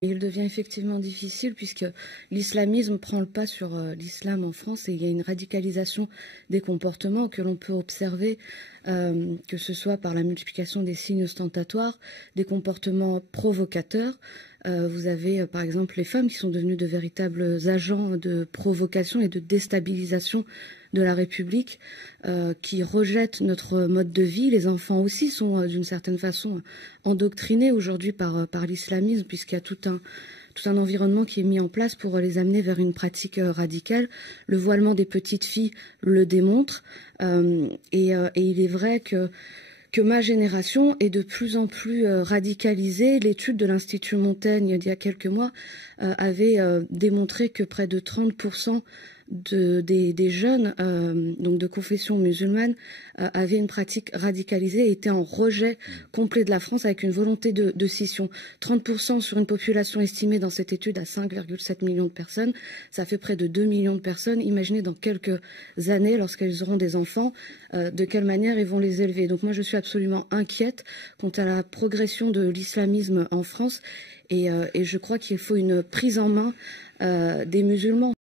Il devient effectivement difficile puisque l'islamisme prend le pas sur l'islam en France et il y a une radicalisation des comportements que l'on peut observer, que ce soit par la multiplication des signes ostentatoires, des comportements provocateurs. Vous avez par exemple les femmes qui sont devenues de véritables agents de provocation et de déstabilisation de la République, qui rejettent notre mode de vie. Les enfants aussi sont d'une certaine façon endoctrinés aujourd'hui par l'islamisme, puisqu'il y a tout un environnement qui est mis en place pour les amener vers une pratique radicale. Le voilement des petites filles le démontre, et il est vrai que ma génération est de plus en plus radicalisée. L'étude de l'Institut Montaigne d'il y a quelques mois avait démontré que près de 30% des jeunes donc de confession musulmane avaient une pratique radicalisée et étaient en rejet complet de la France avec une volonté de scission. 30% sur une population estimée dans cette étude à 5,7 millions de personnes, ça fait près de 2 millions de personnes. Imaginez dans quelques années, lorsqu'elles auront des enfants, de quelle manière ils vont les élever. Donc moi je suis absolument inquiète quant à la progression de l'islamisme en France et je crois qu'il faut une prise en main des musulmans.